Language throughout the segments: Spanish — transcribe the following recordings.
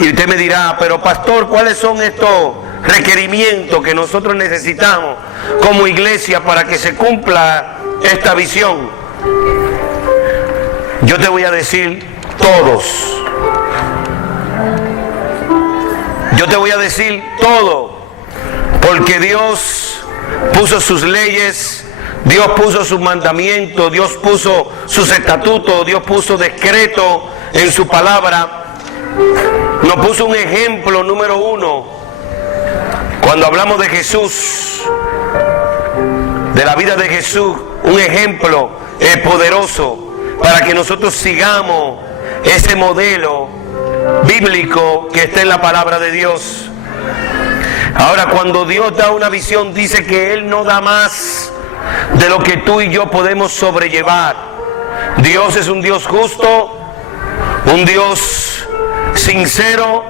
Y usted me dirá, pero pastor, ¿cuáles son estos requerimientos que nosotros necesitamos como iglesia para que se cumpla esta visión? Yo te voy a decir todos. Yo te voy a decir todo, porque Dios puso sus leyes, Dios puso sus mandamientos, Dios puso sus estatutos, Dios puso decreto en su palabra. Nos puso un ejemplo número uno. Cuando hablamos de Jesús, de la vida de Jesús, un ejemplo poderoso para que nosotros sigamos ese modelo bíblico que está en la palabra de Dios. Ahora, cuando Dios da una visión, dice que Él no da más de lo que tú y yo podemos sobrellevar. Dios es un Dios justo, un Dios sincero,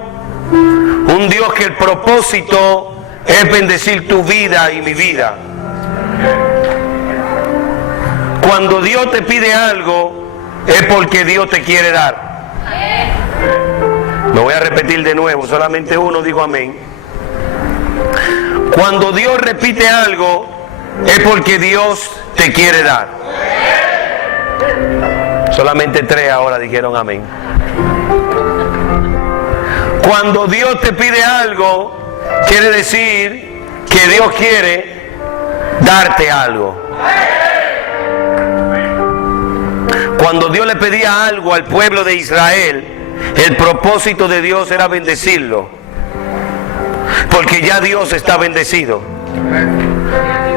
un Dios que el propósito es bendecir tu vida y mi vida. Cuando Dios te pide algo, es porque Dios te quiere dar. Lo voy a repetir de nuevo, solamente uno dijo amén. Cuando Dios repite algo, es porque Dios te quiere dar. Solamente 3 ahora dijeron amén. Cuando Dios te pide algo, quiere decir que Dios quiere darte algo. Cuando Dios le pedía algo al pueblo de Israel, el propósito de Dios era bendecirlo, porque ya Dios está bendecido.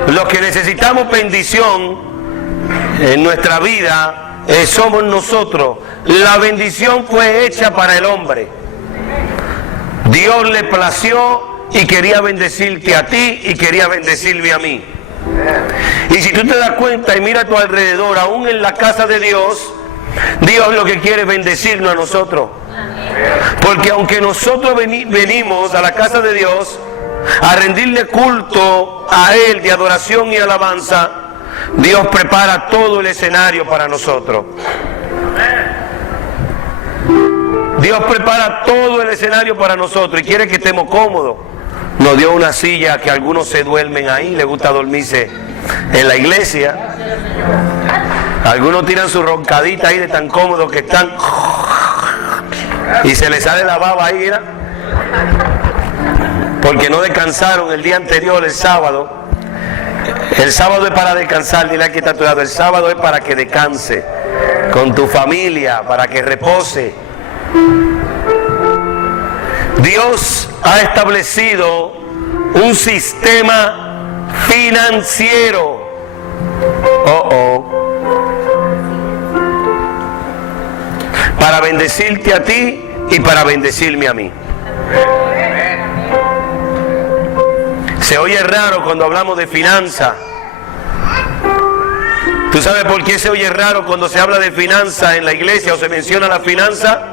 Los que necesitamos bendición en nuestra vida somos nosotros. La bendición fue hecha para el hombre. Dios le plació y quería bendecirte a ti y quería bendecirme a mí. Y si tú te das cuenta y mira a tu alrededor, aún en la casa de Dios, Dios lo que quiere es bendecirnos a nosotros. Porque aunque nosotros venimos a la casa de Dios a rendirle culto a Él de adoración y alabanza, Dios prepara todo el escenario para nosotros. Dios prepara todo el escenario para nosotros y quiere que estemos cómodos. Nos dio una silla que algunos se duermen ahí, les gusta dormirse en la iglesia. Algunos tiran su roncadita ahí de tan cómodos que están y se les sale la baba ahí, ¿verdad? Porque no descansaron el día anterior, el sábado. El sábado es para descansar, dile a quien está a tu lado. El sábado es para que descanse con tu familia, para que repose. Dios ha establecido un sistema financiero. Para bendecirte a ti y para bendecirme a mí. Se oye raro cuando hablamos de finanzas. ¿Tú sabes por qué se oye raro cuando se habla de finanzas en la iglesia o se menciona la finanza?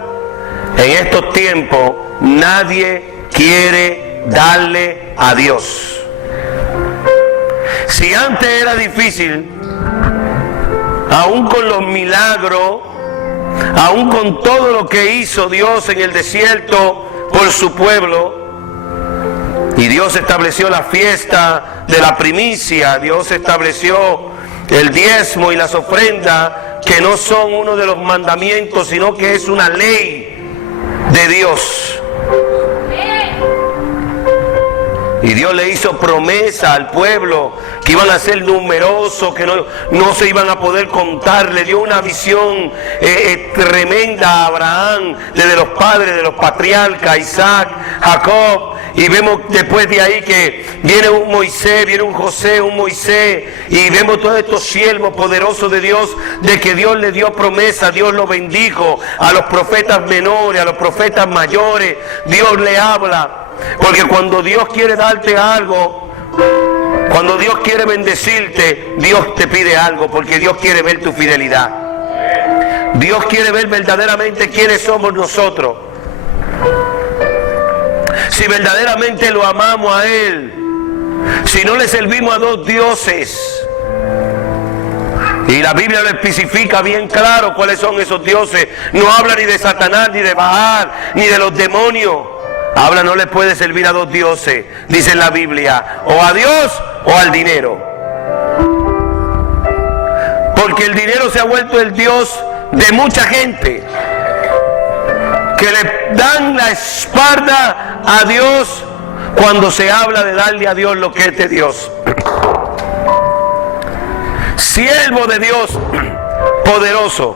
En estos tiempos nadie quiere darle a Dios. Si antes era difícil, aún con los milagros, aún con todo lo que hizo Dios en el desierto por su pueblo, y Dios estableció la fiesta de la primicia, Dios estableció el diezmo y las ofrendas, que no son uno de los mandamientos, sino que es una ley de Dios. Y Dios le hizo promesa al pueblo que iban a ser numerosos, que no se iban a poder contar. Le dio una visión tremenda a Abraham, desde los padres, de los patriarcas, Isaac, Jacob. Y vemos después de ahí que viene un Moisés, viene un José, un Moisés. Y vemos todos estos siervos poderosos de Dios, de que Dios le dio promesa, Dios lo bendijo. A los profetas menores, a los profetas mayores, Dios le habla. Porque cuando Dios quiere darte algo, cuando Dios quiere bendecirte, Dios te pide algo, porque Dios quiere ver tu fidelidad. Dios quiere ver verdaderamente quiénes somos nosotros. Si verdaderamente lo amamos a Él, si no le servimos a dos dioses, Y la Biblia lo especifica bien claro cuáles son esos dioses. No habla ni de Satanás, ni de Baal, ni de los demonios. Habla, no le puede servir a dos dioses, dice en la Biblia, o a Dios o al dinero. Porque el dinero se ha vuelto el Dios de mucha gente, que le dan la espalda a Dios cuando se habla de darle a Dios lo que es de Dios. Siervo de Dios poderoso,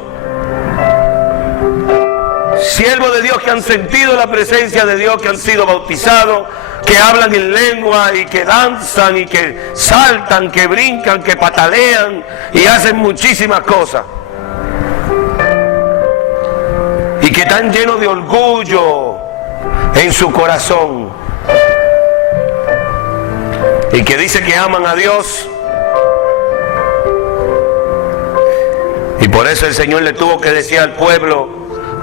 siervo de Dios que han sentido la presencia de Dios, que han sido bautizados, que hablan en lengua y que danzan y que saltan, que brincan, que patalean y hacen muchísimas cosas, y que están llenos de orgullo en su corazón, y que dice que aman a Dios. Y por eso el Señor le tuvo que decir al pueblo,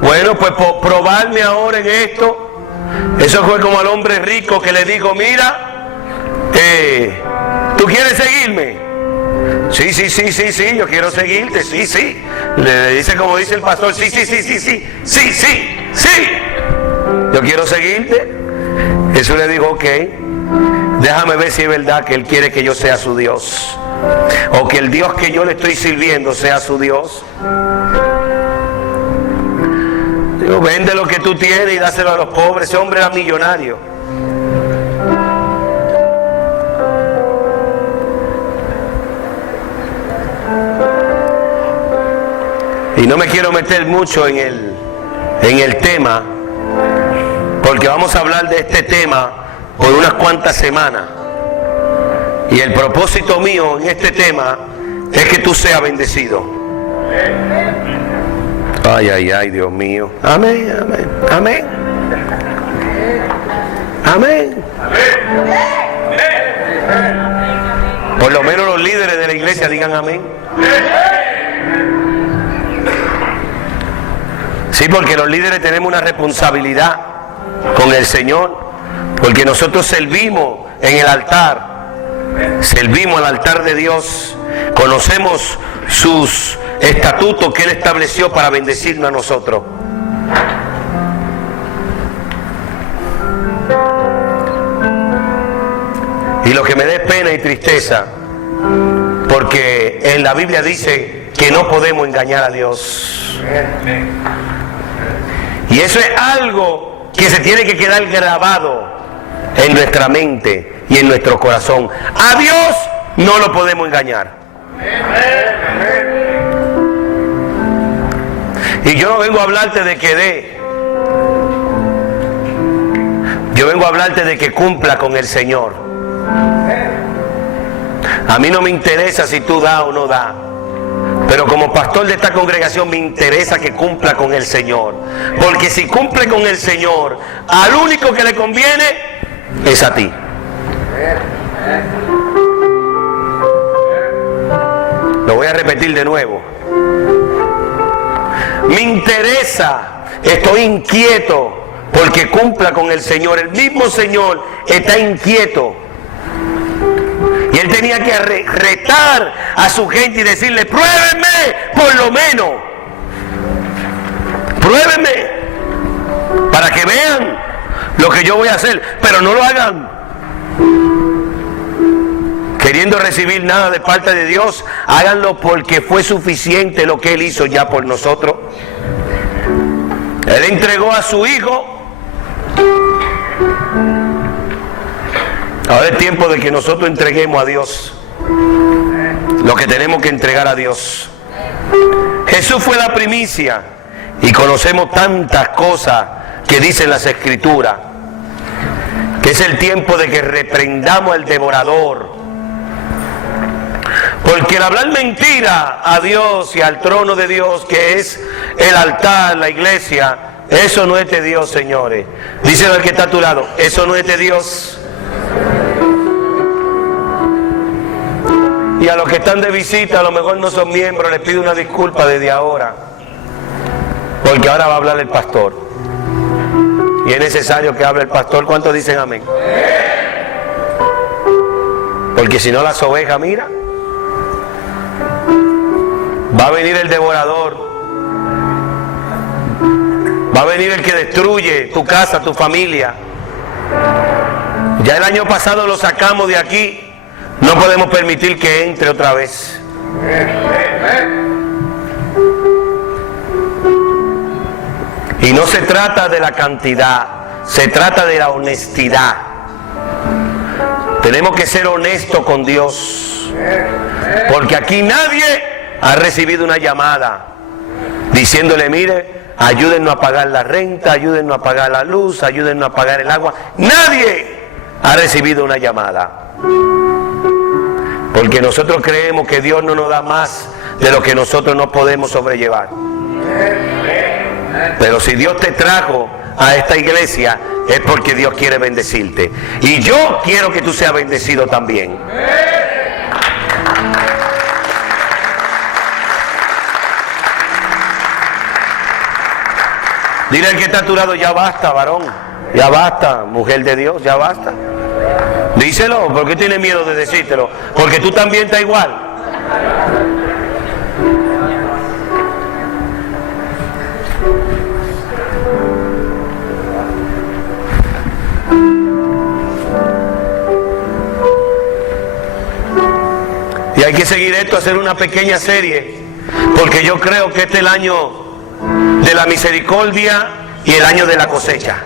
bueno, pues probarme ahora en esto. Eso fue como al hombre rico que le dijo, mira, ¿tú quieres seguirme? Sí, yo quiero seguirte, sí. Le dice como dice el pastor, sí, yo quiero seguirte. Jesús le dijo, ok, déjame ver si es verdad que Él quiere que yo sea su Dios, o que el Dios que yo le estoy sirviendo sea su Dios. Digo, vende lo que tú tienes y dáselo a los pobres. Ese hombre era millonario. Y no me quiero meter mucho en el tema, porque vamos a hablar de este tema por unas cuantas semanas. Y el propósito mío en este tema es que tú seas bendecido. Ay, Dios mío. Amén. Por lo menos los líderes de la iglesia digan amén. Sí, porque los líderes tenemos una responsabilidad con el Señor, porque nosotros servimos en el altar. Servimos al altar de Dios, conocemos sus estatutos que Él estableció para bendecirnos a nosotros. Y lo que me da pena y tristeza, porque en la Biblia dice que no podemos engañar a Dios. Y eso es algo que se tiene que quedar grabado en nuestra mente y en nuestro corazón. A Dios no lo podemos engañar. Y yo no vengo a hablarte de que dé. Yo vengo a hablarte de que cumpla con el Señor. A mí no me interesa si tú das o no das, pero como pastor de esta congregación me interesa que cumpla con el Señor. Porque si cumple con el Señor, al único que le conviene es a ti. Lo voy a repetir de nuevo. Me interesa, estoy inquieto porque cumpla con el Señor. El mismo Señor está inquieto. Y Él tenía que retar a su gente y decirle, pruébenme por lo menos. Pruébenme para que vean lo que yo voy a hacer, pero no lo hagan queriendo recibir nada de parte de Dios. Háganlo porque fue suficiente lo que Él hizo ya por nosotros. Él entregó a su Hijo. Ahora es tiempo de que nosotros entreguemos a Dios lo que tenemos que entregar a Dios. Jesús fue la primicia y conocemos tantas cosas que dicen las Escrituras, que es el tiempo de que reprendamos al devorador. Porque el hablar mentira a Dios y al trono de Dios, que es el altar, la iglesia, eso no es de Dios, señores. Díselo al que está a tu lado, eso no es de Dios. Y a los que están de visita, a lo mejor no son miembros, les pido una disculpa desde ahora, porque ahora va a hablar el pastor y es necesario que hable el pastor. ¿Cuántos dicen amén? Porque si no, las ovejas, mira, Va a venir el devorador. Va a venir el que destruye tu casa, tu familia. Ya el año pasado lo sacamos de aquí. No podemos permitir que entre otra vez. Y no se trata de la cantidad, se trata de la honestidad. Tenemos que ser honestos con Dios. Porque aquí nadie ha recibido una llamada diciéndole, mire, ayúdennos a pagar la renta, ayúdennos a pagar la luz, ayúdennos a pagar el agua. Nadie ha recibido una llamada. Porque nosotros creemos que Dios no nos da más de lo que nosotros no podemos sobrellevar. Pero si Dios te trajo a esta iglesia, es porque Dios quiere bendecirte. Y yo quiero que tú seas bendecido también. Dile al que está a tu lado, ya basta, varón. Ya basta, mujer de Dios, ya basta. Díselo, ¿por qué tienes miedo de decírtelo? Porque tú también estás igual. Y hay que seguir esto, hacer una pequeña serie, porque yo creo que este es el año de la misericordia y el año de la cosecha.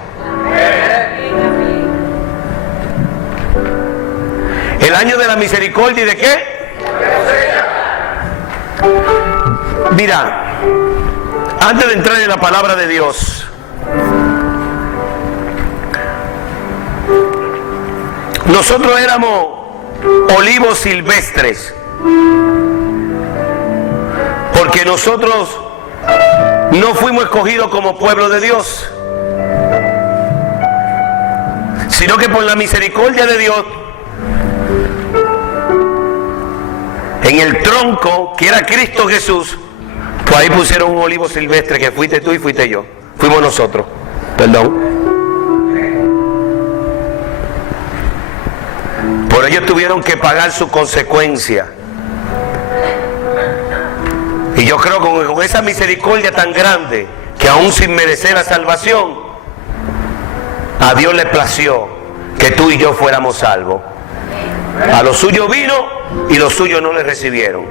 El año de la misericordia y de qué? Mira, antes de entrar en la palabra de Dios, nosotros éramos olivos silvestres, porque nosotros no fuimos escogidos como pueblo de Dios, sino que por la misericordia de Dios, en el tronco que era Cristo Jesús, pues ahí pusieron un olivo silvestre, que fuiste tú y fuiste yo, fuimos nosotros, perdón. Por ellos tuvieron que pagar su consecuencia. Y yo creo que con esa misericordia tan grande, que aún sin merecer la salvación, a Dios le plació que tú y yo fuéramos salvos. A los suyos vino y los suyos no le recibieron.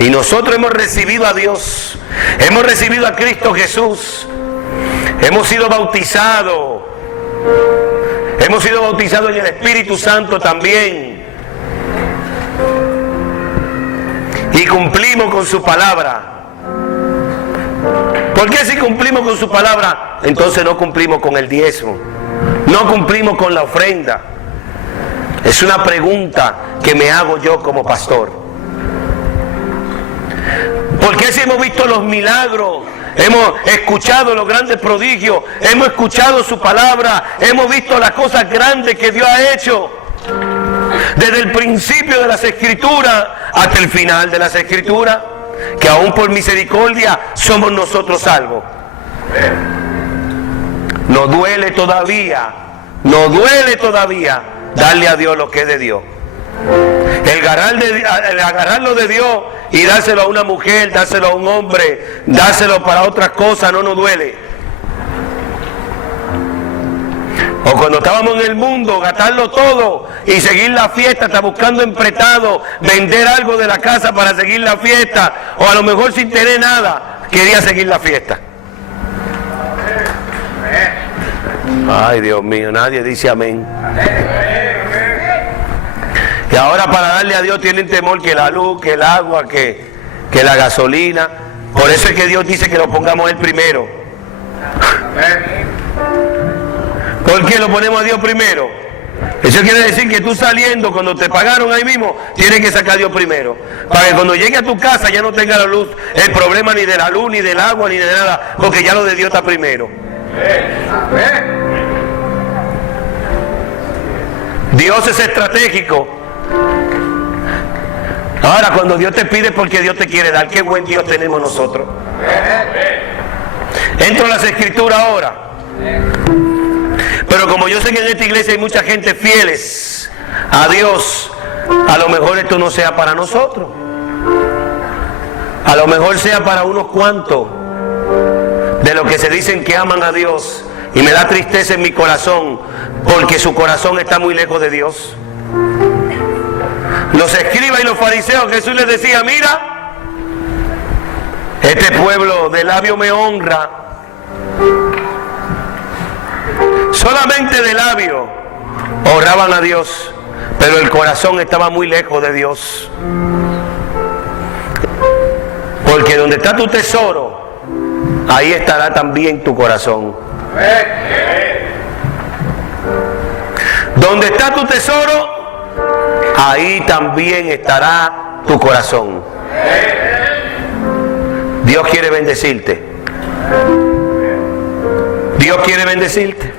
Y nosotros hemos recibido a Dios, hemos recibido a Cristo Jesús, hemos sido bautizados. Hemos sido bautizados en el Espíritu Santo también. Y cumplimos con su palabra. ¿Por qué si cumplimos con su palabra, entonces no cumplimos con el diezmo? No cumplimos con la ofrenda. Es una pregunta que me hago yo como pastor. ¿Por qué si hemos visto los milagros? Hemos escuchado los grandes prodigios, hemos escuchado su palabra, hemos visto las cosas grandes que Dios ha hecho desde el principio de las Escrituras hasta el final de las Escrituras, que aún por misericordia somos nosotros salvos. Nos duele todavía darle a Dios lo que es de Dios. El agarrarlo de Dios y dárselo a una mujer, dárselo a un hombre, dárselo para otras cosas, no nos duele. O cuando estábamos en el mundo, gastarlo todo y seguir la fiesta, está buscando empretado, vender algo de la casa para seguir la fiesta, o a lo mejor sin tener nada, quería seguir la fiesta. Ay, Dios mío, nadie dice amén. Y ahora para darle a Dios tienen temor que la luz, que el agua, que la gasolina. Por eso es que Dios dice que lo pongamos Él primero. ¿Por qué lo ponemos a Dios primero? Eso quiere decir que tú saliendo, cuando te pagaron ahí mismo, tienes que sacar a Dios primero. Para que cuando llegue a tu casa ya no tenga la luz, el problema ni de la luz, ni del agua, ni de nada, porque ya lo de Dios está primero. Dios es estratégico. Ahora, cuando Dios te pide, porque Dios te quiere dar, qué buen Dios tenemos nosotros. Entro a las Escrituras ahora. Pero como yo sé que en esta iglesia hay mucha gente fieles a Dios, a lo mejor esto no sea para nosotros. A lo mejor sea para unos cuantos de los que se dicen que aman a Dios, y me da tristeza en mi corazón porque su corazón está muy lejos de Dios. Los escribas y los fariseos, Jesús les decía: mira, este pueblo de labio me honra, solamente de labio honraban a Dios, pero el corazón estaba muy lejos de Dios. Porque donde está tu tesoro, ahí estará también tu corazón. Donde está tu tesoro, ahí también estará tu corazón. Dios quiere bendecirte. Dios quiere bendecirte.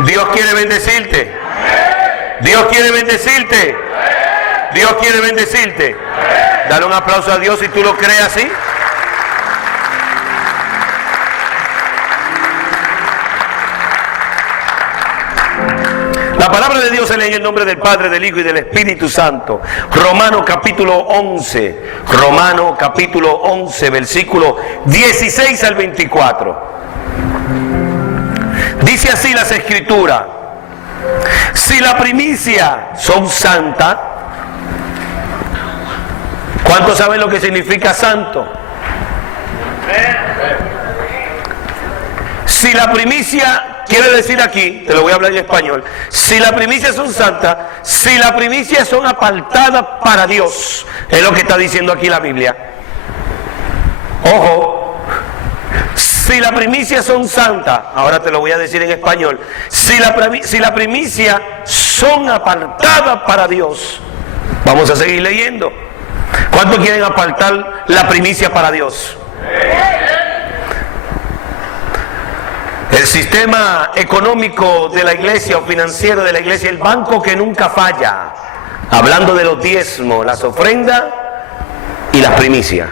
Dios quiere bendecirte. Dios quiere bendecirte. Dios quiere bendecirte. Dale un aplauso a Dios si tú lo crees así. La palabra de Dios se lee en el nombre del Padre, del Hijo y del Espíritu Santo. Romano capítulo 11. Romano capítulo 11, versículo 16 al 24. Dice así las Escrituras: si la primicia son santas, ¿cuántos saben lo que significa santo? Si la primicia, quiere decir aquí, te lo voy a hablar en español, si la primicia son santas, si la primicia son apartadas para Dios, es lo que está diciendo aquí la Biblia. Ojo, si la primicia son santas, ahora te lo voy a decir en español, si la primicia son apartadas para Dios, vamos a seguir leyendo. ¿Cuántos quieren apartar la primicia para Dios? El sistema económico de la iglesia o financiero de la iglesia, el banco que nunca falla, hablando de los diezmos, las ofrendas y las primicias.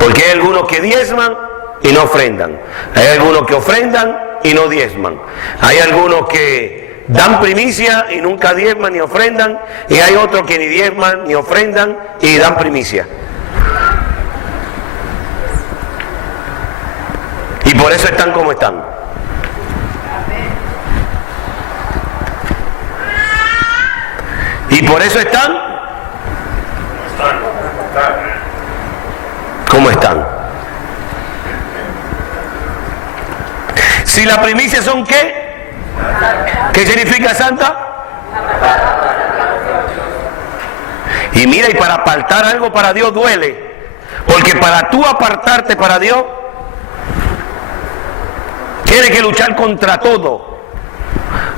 Porque hay algunos que diezman y no ofrendan. Hay algunos que ofrendan y no diezman. Hay algunos que dan primicia y nunca diezman ni ofrendan. Y hay otros que ni diezman ni ofrendan y dan primicia. Y por eso están como están. Y por eso están como están. Si la primicia son ¿qué? ¿Qué significa santa? Y mira, y para apartar algo para Dios duele. Porque para tú apartarte para Dios, tienes que luchar contra todo.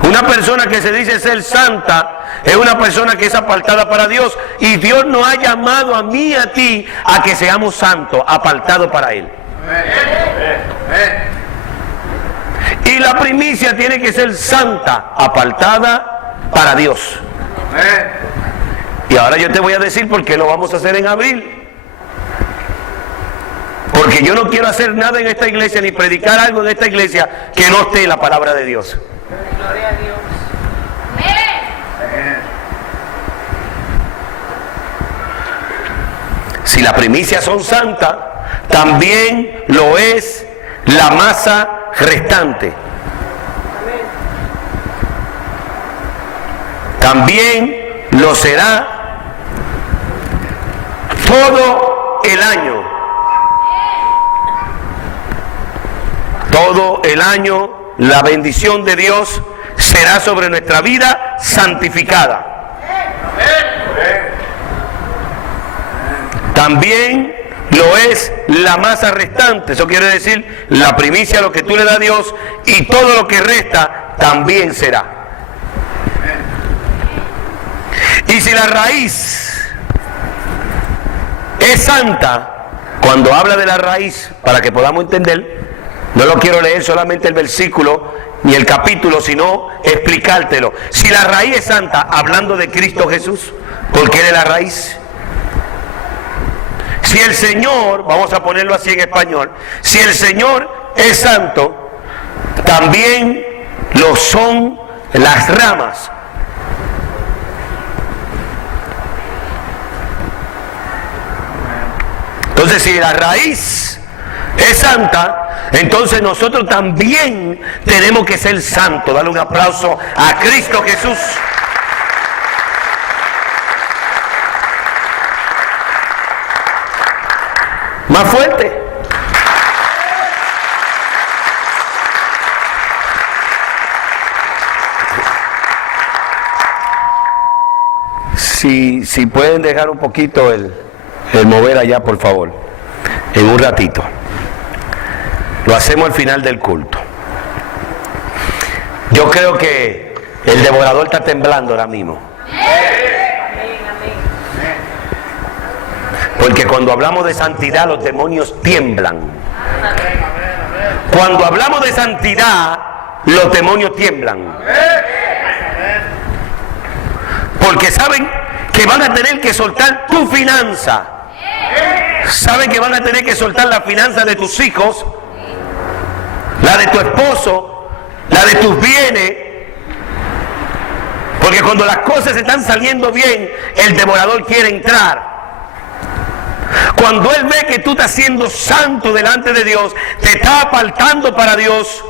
Una persona que se dice ser santa es una persona que es apartada para Dios, y Dios nos ha llamado a mí y a ti a que seamos santos, apartados para Él. Y la primicia tiene que ser santa, apartada para Dios. Y ahora yo te voy a decir por qué lo vamos a hacer en abril. Porque yo no quiero hacer nada en esta iglesia, ni predicar algo en esta iglesia que no esté en la palabra de Dios. Gloria a Dios. Si las primicias son santas, también lo es la masa restante. También lo será todo el año. Todo el año la bendición de Dios será sobre nuestra vida santificada. También lo es la masa restante. Eso quiere decir la primicia, lo que tú le das a Dios, y todo lo que resta también será. Y si la raíz es santa, cuando habla de la raíz, para que podamos entender, no lo quiero leer solamente el versículo ni el capítulo, sino explicártelo. Si la raíz es santa, hablando de Cristo Jesús, porque Él es la raíz. Si el Señor, vamos a ponerlo así en español, si el Señor es santo, también lo son las ramas. Entonces, si la raíz es santa, entonces nosotros también tenemos que ser santos. Dale un aplauso a Cristo Jesús. Más fuerte. Si pueden dejar un poquito el mover allá, por favor, en un ratito. Lo hacemos al final del culto. Yo creo que el devorador está temblando ahora mismo. Porque cuando hablamos de santidad, los demonios tiemblan. Cuando hablamos de santidad, los demonios tiemblan. Porque saben que van a tener que soltar tu finanza. Saben que van a tener que soltar la finanza de tus hijos, la de tu esposo, la de tus bienes. Porque cuando las cosas están saliendo bien, el devorador quiere entrar. Cuando él ve que tú estás siendo santo delante de Dios, te está apartando para Dios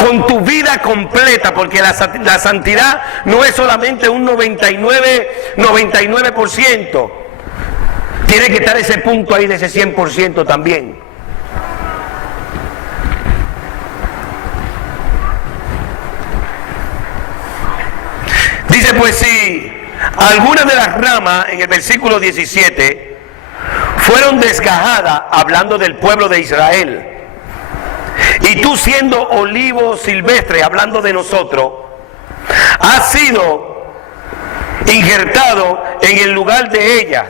con tu vida completa, porque la santidad no es solamente un 99%. Tiene que estar ese punto ahí de ese 100% también. Dice, pues si algunas de las ramas, en el versículo 17, fueron desgajadas, hablando del pueblo de Israel, y tú siendo olivo silvestre, hablando de nosotros, has sido injertado en el lugar de ellas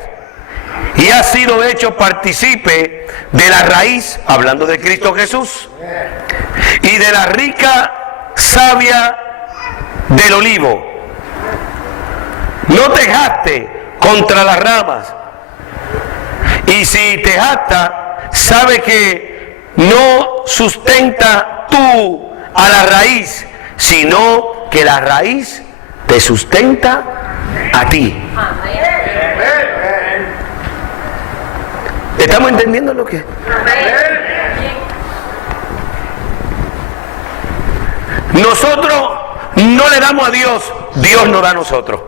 y has sido hecho partícipe de la raíz, hablando de Cristo Jesús, y de la rica savia del olivo. No te jactes contra las ramas, y si te jactas, sabe que no sustenta tú a la raíz, sino que la raíz te sustenta a ti. ¿Estamos entendiendo lo que? Nosotros no le damos a Dios, Dios nos da a nosotros.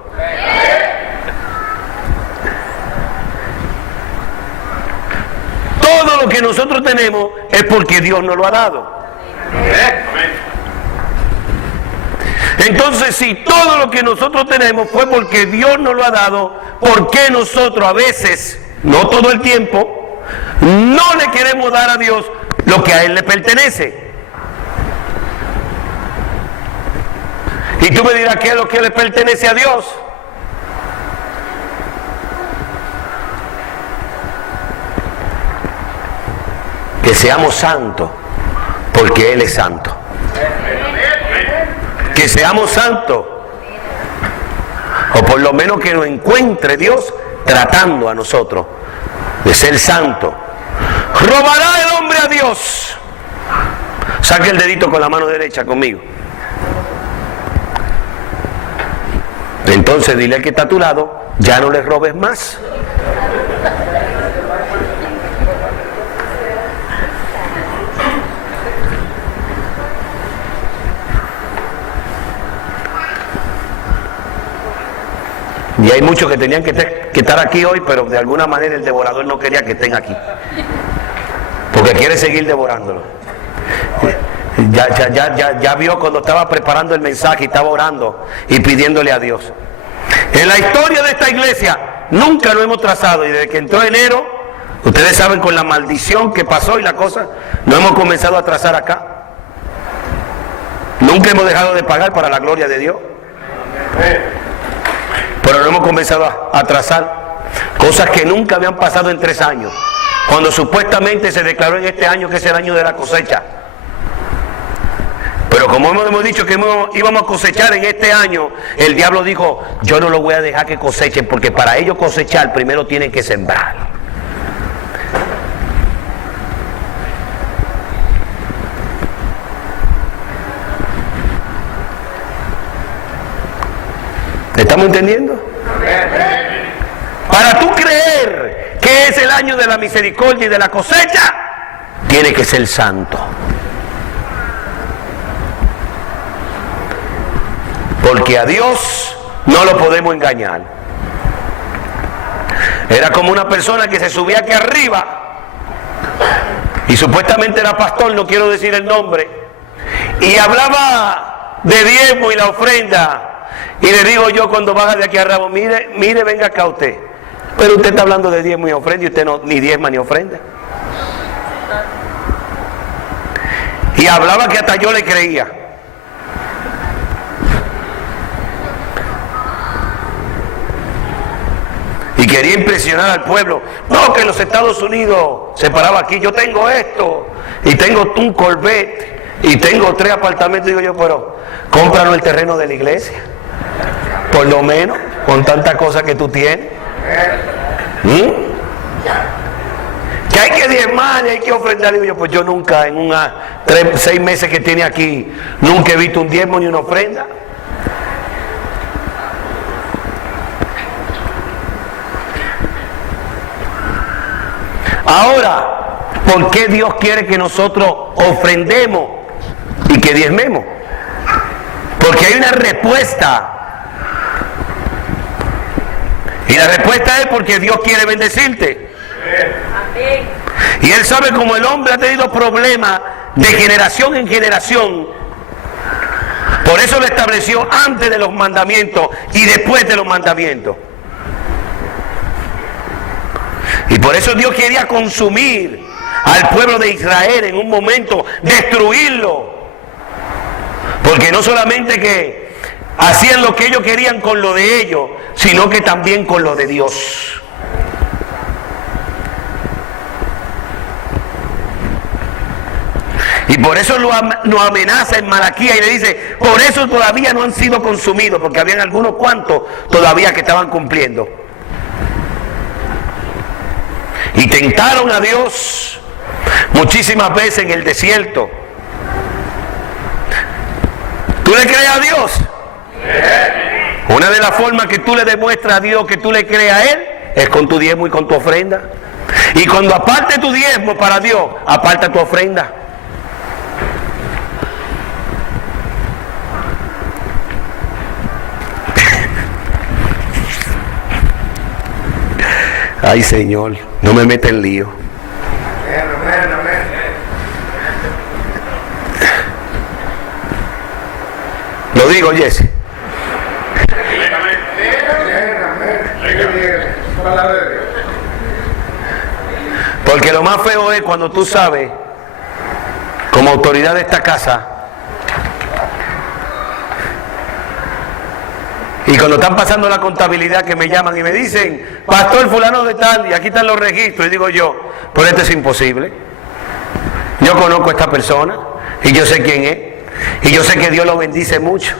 Todo lo que nosotros tenemos es porque Dios nos lo ha dado. Entonces, si todo lo que nosotros tenemos fue porque Dios nos lo ha dado, ¿por qué nosotros a veces, no todo el tiempo, no le queremos dar a Dios lo que a Él le pertenece? Y tú me dirás, ¿qué es lo que le pertenece a Dios? Que seamos santos, porque Él es santo. Que seamos santos, o por lo menos que nos encuentre Dios tratando a nosotros de ser santos. ¿Robará el hombre a Dios? Saque el dedito con la mano derecha conmigo. Entonces dile al que está a tu lado, ya no le robes más. Y hay muchos que tenían que estar aquí hoy, pero de alguna manera el devorador no quería que estén aquí, porque quiere seguir devorándolo. Ya vio cuando estaba preparando el mensaje y estaba orando y pidiéndole a Dios. En la historia de esta iglesia nunca lo hemos trazado, y desde que entró enero, ustedes saben, con la maldición que pasó y la cosa, no hemos comenzado a trazar acá. Nunca hemos dejado de pagar para la gloria de Dios, pero no hemos comenzado a trazar cosas que nunca habían pasado en 3 años, cuando supuestamente se declaró en este año que es el año de la cosecha. Pero como hemos dicho que íbamos a cosechar en este año, el diablo dijo, yo no lo voy a dejar que cosechen, porque para ellos cosechar primero tienen que sembrar. ¿Estamos entendiendo? Para tú creer ¿Qué es el año de la misericordia y de la cosecha? Tiene que ser santo. Porque a Dios no lo podemos engañar. Era como una persona que se subía aquí arriba y supuestamente era pastor, no quiero decir el nombre, y hablaba de diezmo y la ofrenda, y le digo yo cuando baja de aquí arriba, mire, venga acá usted, pero usted está hablando de diezmo y ofrenda y usted no, ni diezma ni ofrenda. Y hablaba que hasta yo le creía. Y quería impresionar al pueblo. No, que en los Estados Unidos se paraba aquí. Yo tengo esto, y tengo un Corvette, y tengo 3 apartamentos. Digo yo, pero cómpranos el terreno de la iglesia. Por lo menos, con tantas cosas que tú tienes. Que hay que diezmar y hay que ofrendar. Digo yo, pues yo nunca, en 6 meses que tiene aquí, nunca he visto un diezmo ni una ofrenda. Ahora, ¿por qué Dios quiere que nosotros ofrendemos y que diezmemos? Porque hay una respuesta. Y la respuesta es porque Dios quiere bendecirte. Y Él sabe cómo el hombre ha tenido problemas de generación en generación. Por eso lo estableció antes de los mandamientos y después de los mandamientos. Y por eso Dios quería consumir al pueblo de Israel en un momento, destruirlo. Porque no solamente que hacían lo que ellos querían con lo de ellos, sino que también con lo de Dios. Y por eso lo amenaza en Malaquías y le dice, por eso todavía no han sido consumidos, porque habían algunos cuantos todavía que estaban cumpliendo. Y tentaron a Dios muchísimas veces en el desierto. ¿Tú le crees a Dios? Una de las formas que tú le demuestras a Dios que tú le crees a Él es con tu diezmo y con tu ofrenda. Y cuando aparte tu diezmo para Dios, aparta tu ofrenda. Ay, Señor, no me meta en lío. Lo digo, Jesse. Porque lo más feo es cuando tú sabes, como autoridad de esta casa, y cuando están pasando la contabilidad que me llaman y me dicen, pastor fulano de tal, y aquí están los registros, y digo yo, pero esto es imposible. Yo conozco a esta persona, y yo sé quién es, y yo sé que Dios lo bendice mucho.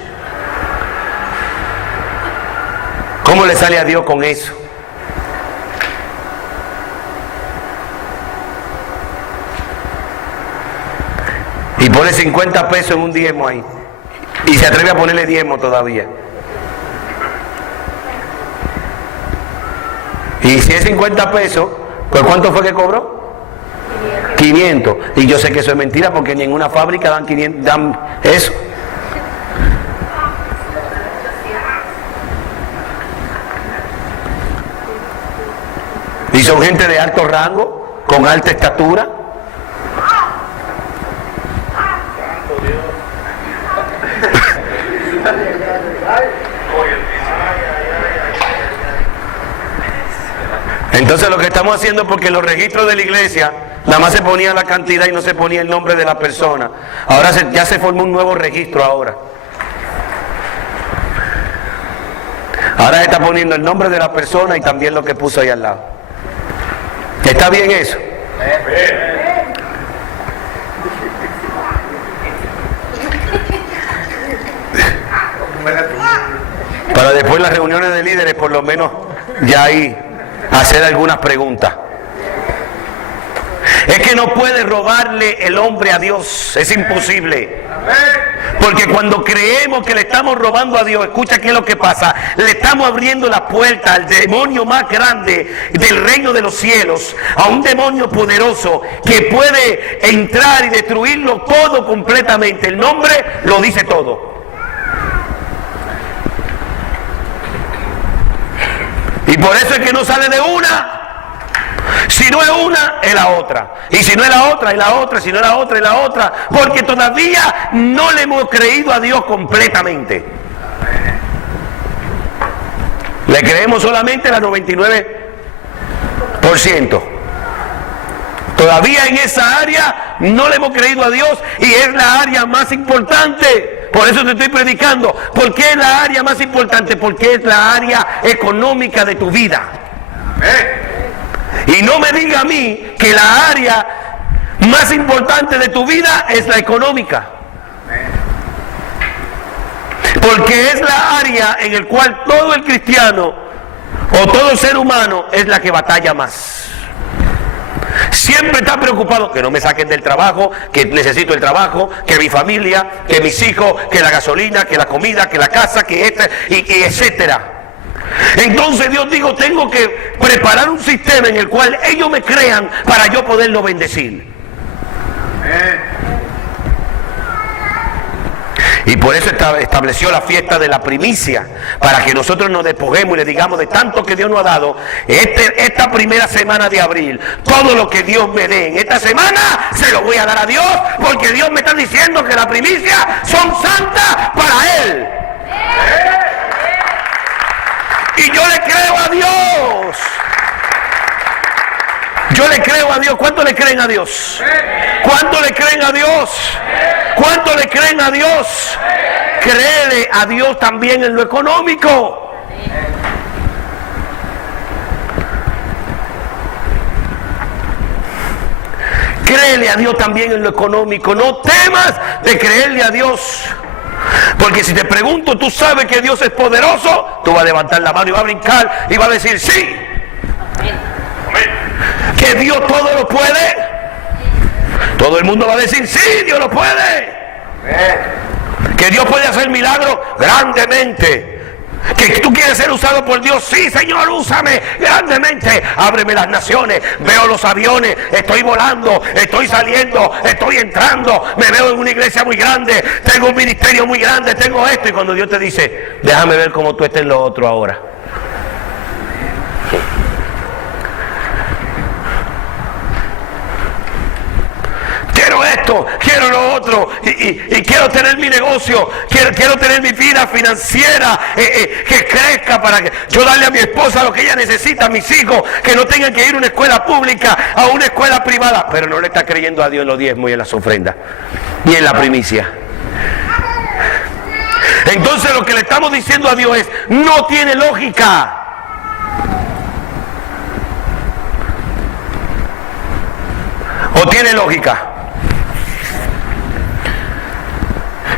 ¿Cómo le sale a Dios con eso? Y pone 50 pesos en un diezmo ahí, y se atreve a ponerle diezmo todavía. Y si es 50 pesos, pues ¿cuánto fue que cobró? 500. Y yo sé que eso es mentira porque ni en una fábrica dan 500, dan eso. Y son gente de alto rango, con alta estatura. Entonces lo que estamos haciendo, porque en los registros de la iglesia nada más se ponía la cantidad y no se ponía el nombre de la persona. Ahora ya se formó un nuevo registro ahora. Ahora se está poniendo el nombre de la persona y también lo que puso ahí al lado. ¿Está bien eso? Para después las reuniones de líderes, por lo menos ya ahí hacer algunas preguntas. Es que no puede robarle el hombre a Dios, es imposible. Porque cuando creemos que le estamos robando a Dios, escucha qué es lo que pasa, le estamos abriendo la puerta al demonio más grande del reino de los cielos, a un demonio poderoso que puede entrar y destruirlo todo completamente. El nombre lo dice todo. Y por eso es que no sale de una. Si no es una, es la otra. Y si no es la otra, es la otra. Si no es la otra, es la otra. Porque todavía no le hemos creído a Dios completamente. Le creemos solamente al 99%. Todavía en esa área no le hemos creído a Dios y es la área más importante. Por eso te estoy predicando. ¿Por qué es la área más importante? Porque es la área económica de tu vida. Y no me diga a mí que la área más importante de tu vida es la económica. Porque es la área en la cual todo el cristiano o todo ser humano es la que batalla más. Siempre está preocupado que no me saquen del trabajo, que necesito el trabajo, que mi familia, que mis hijos, que la gasolina, que la comida, que la casa, que y etcétera. Entonces Dios dijo, tengo que preparar un sistema en el cual ellos me crean para yo poderlo bendecir. Y por eso estableció la fiesta de la primicia, para que nosotros nos despojemos y le digamos de tanto que Dios nos ha dado. Esta primera semana de abril, todo lo que Dios me dé en esta semana, se lo voy a dar a Dios, porque Dios me está diciendo que las primicias son santas para Él. Y yo le creo a Dios. Yo le creo a Dios. ¿Cuánto le creen a Dios? ¿Cuánto le creen a Dios? ¿Cuánto le creen a Dios? Créele a Dios también en lo económico. Créele a Dios también en lo económico. No temas de creerle a Dios. Porque si te pregunto, tú sabes que Dios es poderoso, tú vas a levantar la mano y vas a brincar y vas a decir sí. Que Dios todo lo puede. Todo el mundo va a decir sí, Dios lo puede. Que Dios puede hacer milagros grandemente. Que tú quieres ser usado por Dios, sí Señor, úsame grandemente, ábreme las naciones, veo los aviones, estoy volando, estoy saliendo, estoy entrando, me veo en una iglesia muy grande, tengo un ministerio muy grande, tengo esto. Y cuando Dios te dice, déjame ver cómo tú estés en lo otro ahora. Quiero esto, quiero lo otro, y quiero tener mi negocio, quiero tener mi vida financiera que crezca para que yo darle a mi esposa lo que ella necesita, a mis hijos, que no tengan que ir a una escuela pública, a una escuela privada, pero no le está creyendo a Dios en los diezmos y en las ofrendas, ni en la primicia. Entonces lo que le estamos diciendo a Dios es, no tiene lógica. ¿O tiene lógica?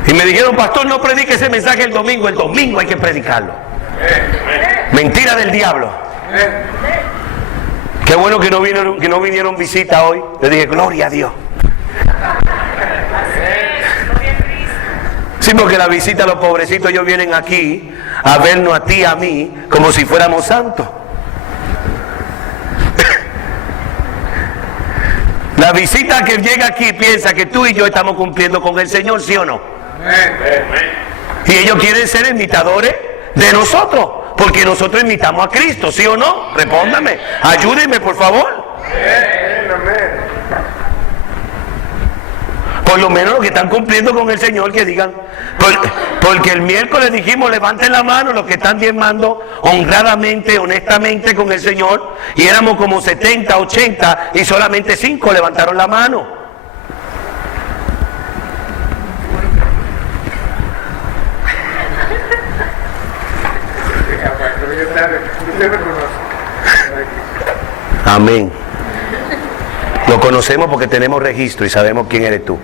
Y me dijeron, pastor, no predique ese mensaje el domingo hay que predicarlo. Mentira del diablo. Qué bueno que no vinieron visita hoy. Le dije, gloria a Dios. Sí, porque la visita, los pobrecitos, ellos vienen aquí a vernos a ti, a mí, como si fuéramos santos. La visita que llega aquí piensa que tú y yo estamos cumpliendo con el Señor, ¿sí o no? Y ellos quieren ser imitadores de nosotros, porque nosotros imitamos a Cristo, ¿sí o no? Respóndame, ayúdenme por favor. Por lo menos los que están cumpliendo con el Señor, que digan, porque el miércoles dijimos, levanten la mano los que están diezmando honradamente, honestamente con el Señor, y éramos como 70, 80 y solamente 5 levantaron la mano. Amén. Lo conocemos porque tenemos registro y sabemos quién eres tú.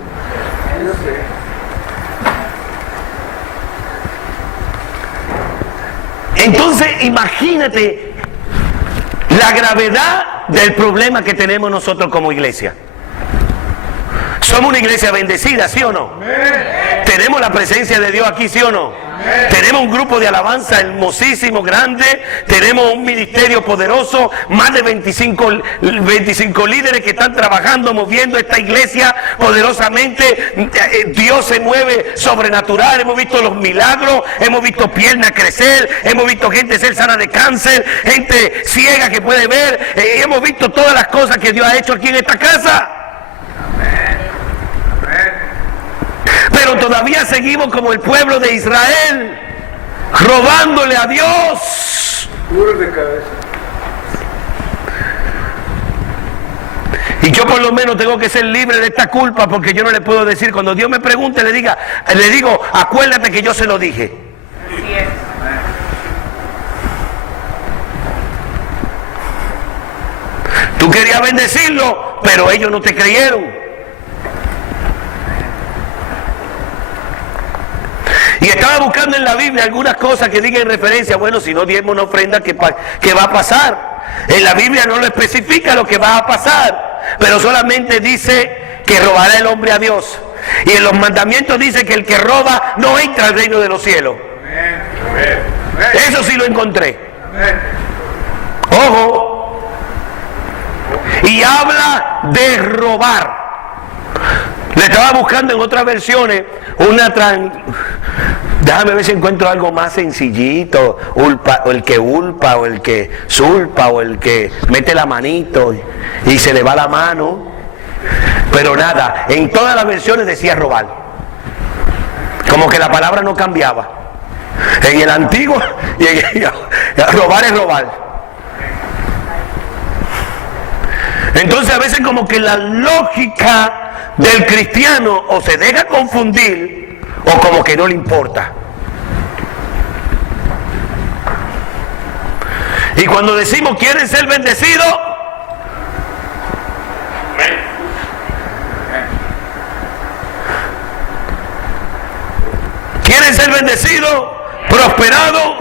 Entonces, imagínate la gravedad del problema que tenemos nosotros como iglesia. Somos una iglesia bendecida, ¿sí o no? Tenemos la presencia de Dios aquí, ¿sí o no? Tenemos un grupo de alabanza hermosísimo, grande. Tenemos un ministerio poderoso. Más de 25 líderes que están trabajando, moviendo esta iglesia poderosamente. Dios se mueve sobrenatural. Hemos visto los milagros. Hemos visto piernas crecer. Hemos visto gente ser sana de cáncer. Gente ciega que puede ver. Hemos visto todas las cosas que Dios ha hecho aquí en esta casa. Pero todavía seguimos como el pueblo de Israel, robándole a Dios. Y yo por lo menos tengo que ser libre de esta culpa, porque yo no le puedo decir, cuando Dios me pregunte, le digo, acuérdate que yo se lo dije. Así es. Tú querías bendecirlo, pero ellos no te creyeron. Y estaba buscando en la Biblia algunas cosas que digan referencia. Bueno, si no diezmo una ofrenda, ¿qué va a pasar? En la Biblia no lo especifica lo que va a pasar, pero solamente dice que robará el hombre a Dios. Y en los mandamientos dice que el que roba no entra al reino de los cielos. Eso sí lo encontré. Ojo. Y habla de robar. Le estaba buscando en otras versiones déjame ver si encuentro algo más sencillito, o el que ulpa, o el que sulpa, o el que mete la manito y se le va la mano. Pero nada, en todas las versiones decía robar. Como que la palabra no cambiaba. En el antiguo, robar es robar. Entonces a veces como que la lógica del cristiano o se deja confundir o como que no le importa. Y cuando decimos quieren ser bendecidos, quieren ser bendecidos, prosperados,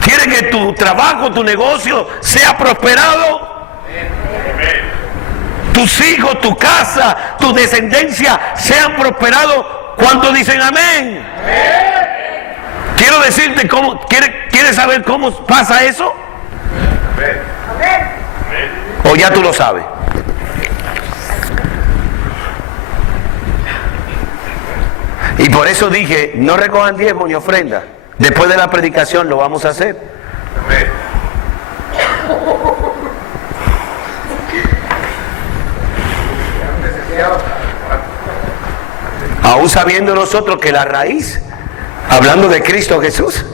quieren que tu trabajo, tu negocio sea prosperado. Tus hijos, tu casa, tu descendencia sean prosperados. ¿Cuántos dicen amén? Quiero decirte cómo, ¿quieres saber cómo pasa eso? ¿O ya tú lo sabes? Y por eso dije, no recojan diezmo ni ofrenda. Después de la predicación lo vamos a hacer. Aún sabiendo nosotros que la raíz, hablando de Cristo Jesús,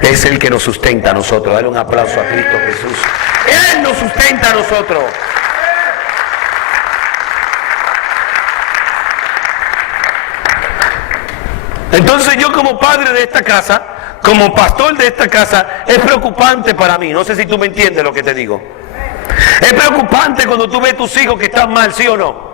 es el que nos sustenta a nosotros. Dale un aplauso a Cristo Jesús. Él nos sustenta a nosotros. Entonces yo como padre de esta casa, como pastor de esta casa, es preocupante para mí. No sé si tú me entiendes lo que te digo. Es preocupante cuando tú ves a tus hijos que están mal, ¿sí o no?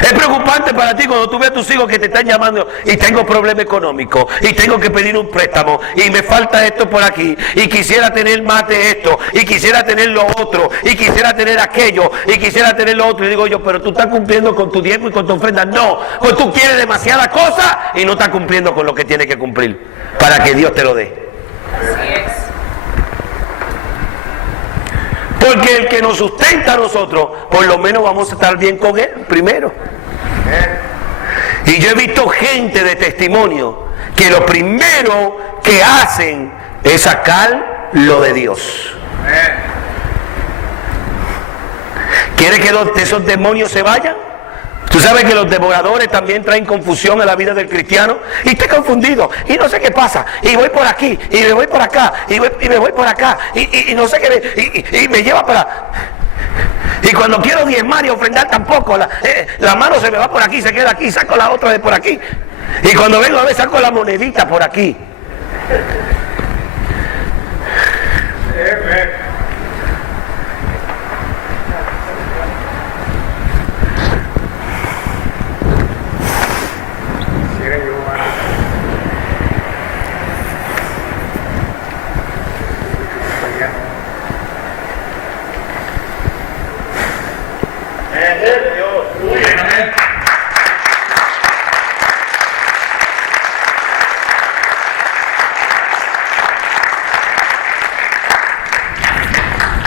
Es preocupante para ti cuando tú ves a tus hijos que te están llamando y tengo problema económico y tengo que pedir un préstamo y me falta esto por aquí y quisiera tener más de esto y quisiera tener lo otro y quisiera tener aquello y quisiera tener lo otro. Y digo yo, pero tú estás cumpliendo con tu diezmo y con tu ofrenda. No, pues tú quieres demasiadas cosas y no estás cumpliendo con lo que tienes que cumplir para que Dios te lo dé. Así es. Porque el que nos sustenta a nosotros, por lo menos vamos a estar bien con él primero. Y yo he visto gente de testimonio que lo primero que hacen es sacar lo de Dios. ¿Quiere que esos demonios se vayan? Tú sabes que los devoradores también traen confusión a la vida del cristiano. Y estoy confundido, y no sé qué pasa, y voy por aquí, y me voy por acá, y me voy por acá, y no sé qué, y me lleva para... Y cuando quiero diezmar y ofrendar tampoco, la mano se me va por aquí, se queda aquí, saco la otra de por aquí. Y cuando vengo a ver, saco la monedita por aquí.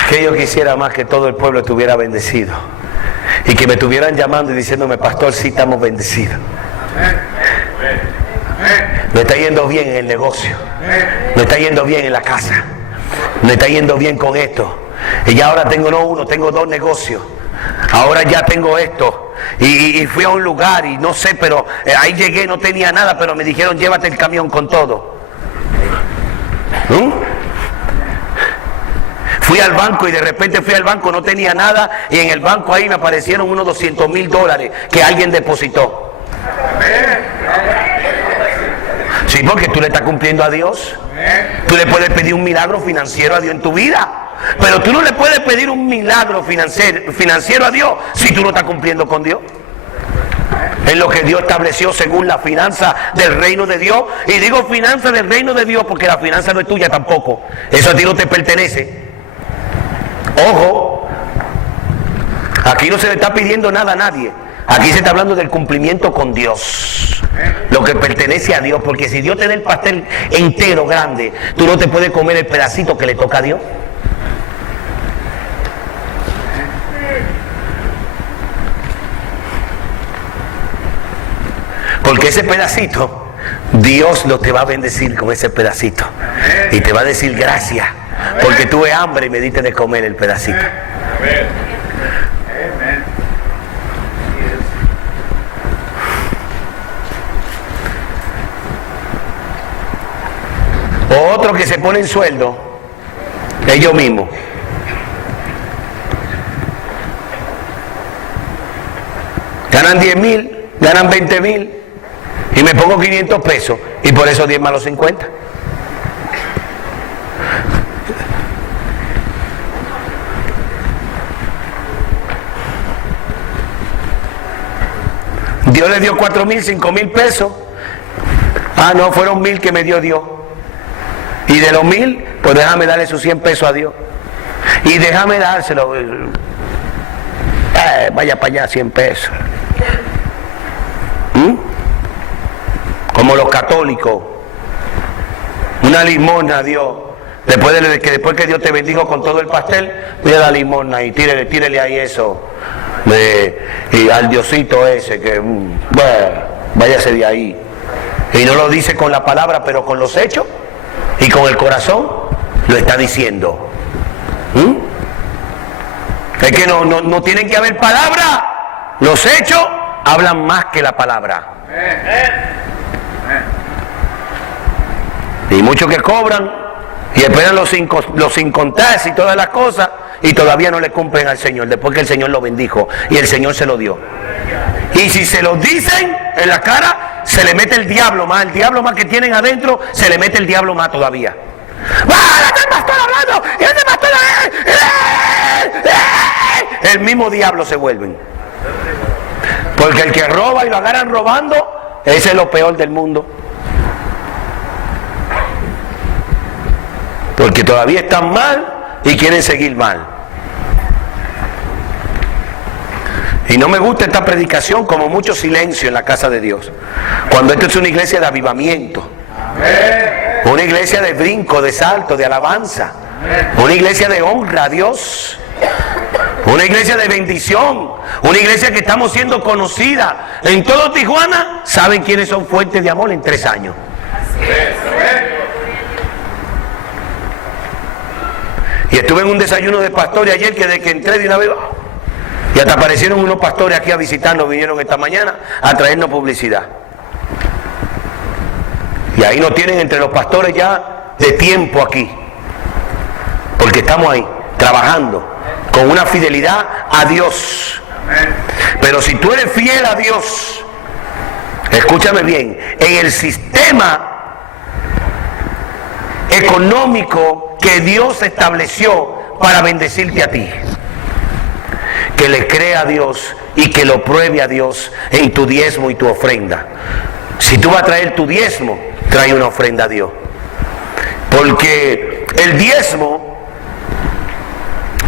Que yo quisiera más que todo el pueblo estuviera bendecido y que me estuvieran llamando y diciéndome: pastor, sí estamos bendecidos. Me está yendo bien en el negocio, me está yendo bien en la casa, me está yendo bien con esto. Y ya ahora tengo no uno, tengo 2 negocios. Ahora ya tengo esto. Y fui a un lugar y no sé, pero ahí llegué, no tenía nada, pero me dijeron: llévate el camión con todo. Fui al banco y de repente fui al banco, no tenía nada, y en el banco ahí me aparecieron unos $200,000 que alguien depositó. Sí, porque tú le estás cumpliendo a Dios. Tú le puedes pedir un milagro financiero a Dios en tu vida, pero tú no le puedes pedir un milagro financiero a Dios si tú no estás cumpliendo con Dios. Es lo que Dios estableció según la finanza del reino de Dios. Y digo finanza del reino de Dios porque la finanza no es tuya tampoco. Eso a ti no te pertenece. Ojo, aquí no se le está pidiendo nada a nadie. Aquí se está hablando del cumplimiento con Dios, lo que pertenece a Dios. Porque si Dios te da el pastel entero grande, tú no te puedes comer el pedacito que le toca a Dios. Porque ese pedacito, Dios lo te va a bendecir con ese pedacito. Y te va a decir: gracias, porque tuve hambre y me diste de comer el pedacito. O otro que se pone en sueldo, ellos mismos. Ganan 10,000, ganan 20,000 y me pongo 500 pesos y por eso 10 más los 50. Dios le dio 4,000, 5,000 pesos. Ah, no, fueron 1,000 que me dio Dios. Y de los 1,000, pues déjame darle sus 100 pesos a Dios. Y déjame dárselo. Vaya para allá, 100 pesos. Como los católicos. Una limosna a Dios. Después que Dios te bendijo con todo el pastel, pide la limosna y tírele ahí eso. Y al Diosito ese, que bueno, váyase de ahí. Y no lo dice con la palabra, pero con los hechos y con el corazón lo está diciendo. Es que no tienen que haber palabra. Los hechos hablan más que la palabra. Y muchos que cobran y esperan los sin contar y todas las cosas, y todavía no le cumplen al Señor, después que el Señor lo bendijo y el Señor se lo dio. Y si se lo dicen en la cara, se le mete el diablo más que tienen adentro, se le mete el diablo más todavía. ¡Ah, el pastor hablando! ¡Y ese pastor! El mismo diablo se vuelven. Porque el que roba y lo agarran robando, ese es lo peor del mundo. Porque todavía están mal y quieren seguir mal. Y no me gusta esta predicación, como mucho silencio en la casa de Dios, cuando esto es una iglesia de avivamiento, una iglesia de brinco, de salto, de alabanza, una iglesia de honra a Dios, una iglesia de bendición, una iglesia que estamos siendo conocida en todo Tijuana. ¿Saben quiénes son fuentes de amor en 3 años? Y estuve en un desayuno de pastores ayer, que desde que entré de una vez, y hasta aparecieron unos pastores aquí a visitarnos, vinieron esta mañana a traernos publicidad. Y ahí nos tienen entre los pastores ya de tiempo aquí, porque estamos ahí trabajando con una fidelidad a Dios. Pero si tú eres fiel a Dios, escúchame bien, en el sistema económico que Dios estableció para bendecirte a ti, que le crea a Dios y que lo pruebe a Dios en tu diezmo y tu ofrenda. Si tú vas a traer tu diezmo, trae una ofrenda a Dios, porque el diezmo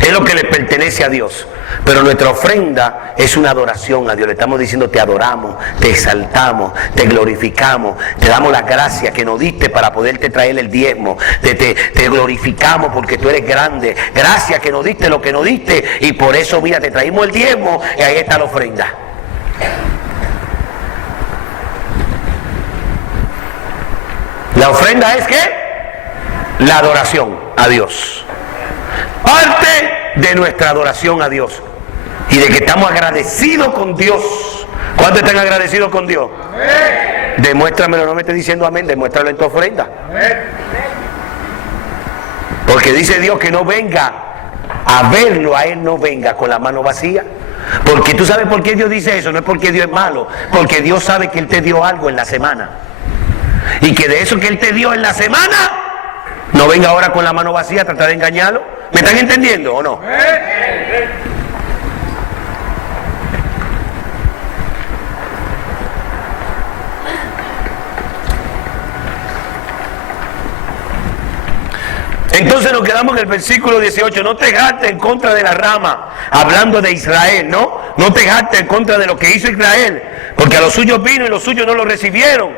es lo que le pertenece a Dios. Pero nuestra ofrenda es una adoración a Dios. Le estamos diciendo: te adoramos, te exaltamos, te glorificamos, te damos las gracias que nos diste para poderte traer el diezmo. Te glorificamos porque tú eres grande. Gracias que nos diste lo que nos diste, y por eso, mira, te traímos el diezmo y ahí está la ofrenda. La ofrenda es ¿qué? La adoración a Dios. Parte de nuestra adoración a Dios y de que estamos agradecidos con Dios. ¿Cuántos están agradecidos con Dios? Amén. Demuéstramelo, no me estés diciendo amén, demuéstralo en tu ofrenda. Amén. Porque dice Dios que no venga a verlo, a Él no venga con la mano vacía. Porque tú sabes por qué Dios dice eso. No es porque Dios es malo, porque Dios sabe que Él te dio algo en la semana, y que de eso que Él te dio en la semana, no venga ahora con la mano vacía a tratar de engañarlo. ¿Me están entendiendo o no? Entonces nos quedamos en el versículo 18. No te jactes en contra de la rama, hablando de Israel, ¿no? No te jactes en contra de lo que hizo Israel, porque a los suyos vino y los suyos no lo recibieron.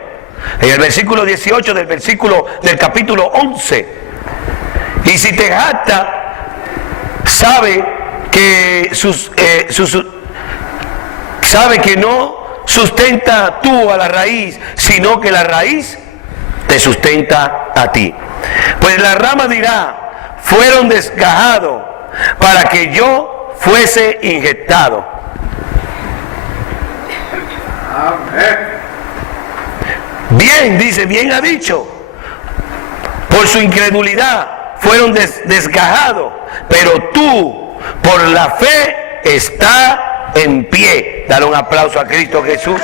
En el versículo 18 del capítulo 11. Y si te jactas, sabe que sabe que no sustenta tú a la raíz, sino que la raíz te sustenta a ti. Pues la rama dirá: fueron desgajados para que yo fuese inyectado. Amén. Bien, dice, bien ha dicho. Por su incredulidad fueron desgajados, pero tú por la fe estás en pie. Dale un aplauso a Cristo Jesús.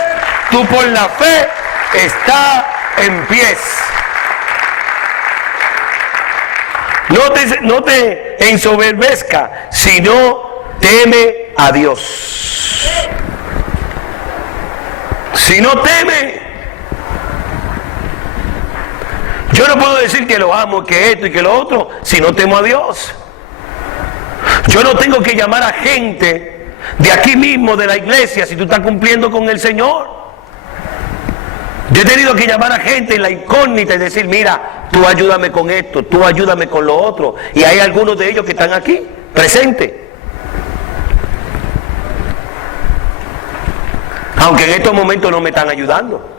Tú por la fe estás en pies. No te ensoberbezca, sino teme a Dios. Si no teme, yo no puedo decir que lo amo, que esto y que lo otro, si no temo a Dios. Yo no tengo que llamar a gente de aquí mismo, de la iglesia, si tú estás cumpliendo con el Señor. Yo he tenido que llamar a gente en la incógnita y decir: mira, tú ayúdame con esto, tú ayúdame con lo otro. Y hay algunos de ellos que están aquí, presentes. Aunque en estos momentos no me están ayudando.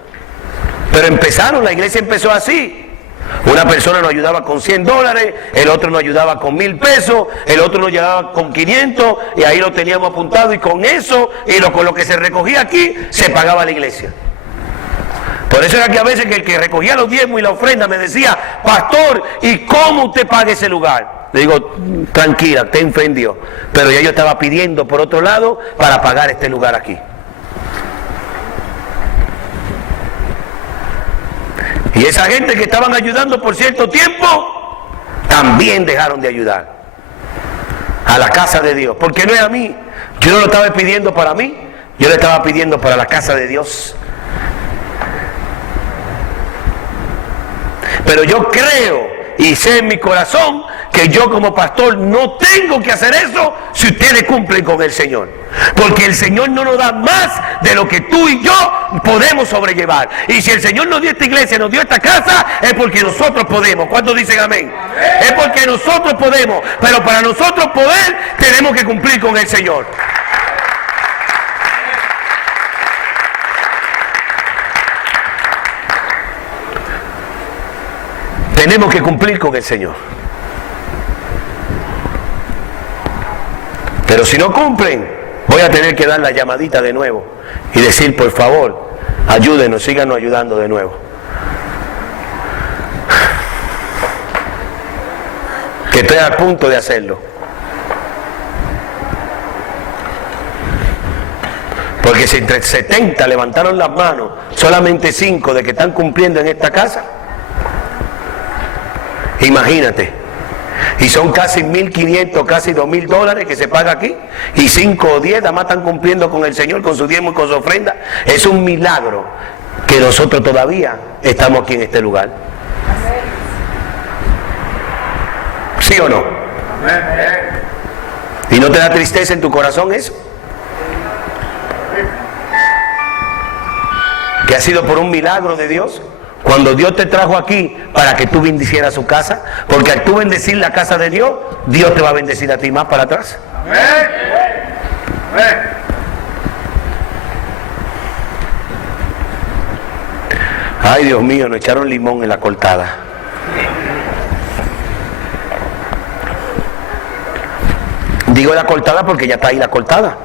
Pero empezaron, la iglesia empezó así. Una persona nos ayudaba con $100, el otro nos ayudaba con 1,000 pesos, el otro nos ayudaba con 500, y ahí lo teníamos apuntado, y con eso, con lo que se recogía aquí, se pagaba la iglesia. Por eso era que a veces que el que recogía los diezmos y la ofrenda me decía: pastor, ¿y cómo usted paga ese lugar? Le digo: tranquila, ten fe en Dios. Pero ya yo estaba pidiendo por otro lado para pagar este lugar aquí. Y esa gente que estaban ayudando por cierto tiempo, también dejaron de ayudar a la casa de Dios. Porque no es a mí. Yo no lo estaba pidiendo para mí, yo le estaba pidiendo para la casa de Dios. Pero yo creo y sé en mi corazón que yo como pastor no tengo que hacer eso si ustedes cumplen con el Señor. Porque el Señor no nos da más de lo que tú y yo podemos sobrellevar. Y si el Señor nos dio esta iglesia, nos dio esta casa, es porque nosotros podemos. ¿Cuántos dicen amén? Amén. Es porque nosotros podemos. Pero para nosotros poder, tenemos que cumplir con el Señor. Tenemos que cumplir con el Señor. Pero si no cumplen, voy a tener que dar la llamadita de nuevo y decir: por favor, ayúdenos, síganos ayudando de nuevo. Que estoy a punto de hacerlo. Porque si entre 70 levantaron las manos, solamente 5 de que están cumpliendo en esta casa, imagínate. Y son casi 1,500, casi $2,000 que se paga aquí. Y 5 o 10 además están cumpliendo con el Señor, con su diezmo y con su ofrenda. Es un milagro que nosotros todavía estamos aquí en este lugar. ¿Sí o no? ¿Y no te da tristeza en tu corazón eso? Que ha sido por un milagro de Dios. Cuando Dios te trajo aquí para que tú bendicieras su casa, porque al tú bendecir la casa de Dios, Dios te va a bendecir a ti más para atrás. Ay, Dios mío, nos echaron limón en la cortada. Digo la cortada porque ya está ahí la cortada.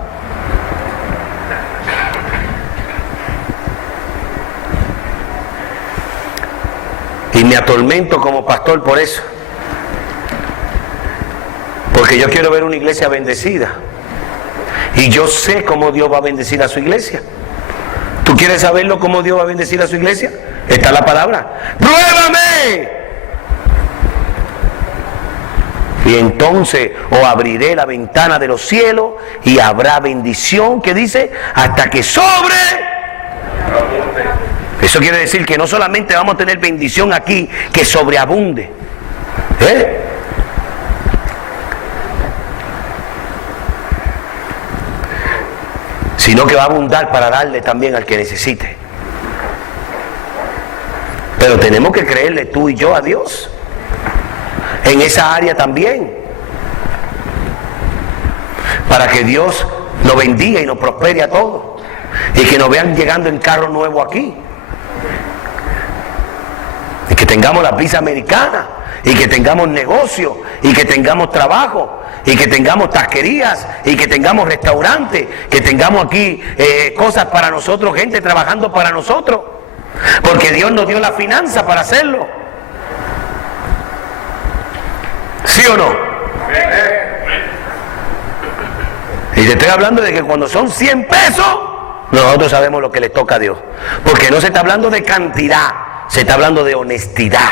Y me atormento como pastor por eso. Porque yo quiero ver una iglesia bendecida. Y yo sé cómo Dios va a bendecir a su iglesia. ¿Tú quieres saberlo cómo Dios va a bendecir a su iglesia? Está la palabra. ¡Pruébame! Y entonces os abriré la ventana de los cielos y habrá bendición, que dice, hasta que sobre. Eso quiere decir que no solamente vamos a tener bendición aquí, que sobreabunde. Sino que va a abundar para darle también al que necesite. Pero tenemos que creerle tú y yo a Dios en esa área también, para que Dios nos bendiga y nos prospere a todos, y que nos vean llegando en carro nuevo aquí, y que tengamos la visa americana, y que tengamos negocio, y que tengamos trabajo, y que tengamos taquerías, y que tengamos restaurantes, que tengamos aquí cosas para nosotros, gente trabajando para nosotros, porque Dios nos dio la finanza para hacerlo. ¿Sí o no? Y te estoy hablando de que cuando son 100 pesos, nosotros sabemos lo que le toca a Dios. Porque no se está hablando de cantidad, se está hablando de honestidad.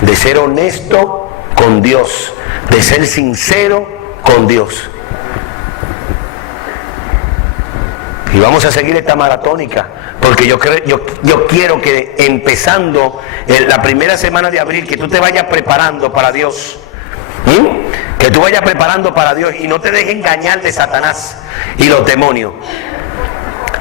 De ser honesto con Dios, de ser sincero con Dios. Y vamos a seguir esta maratónica, porque yo quiero que empezando la primera semana de abril, que tú te vayas preparando para Dios. Que tú vayas preparando para Dios y no te dejes engañar de Satanás y los demonios.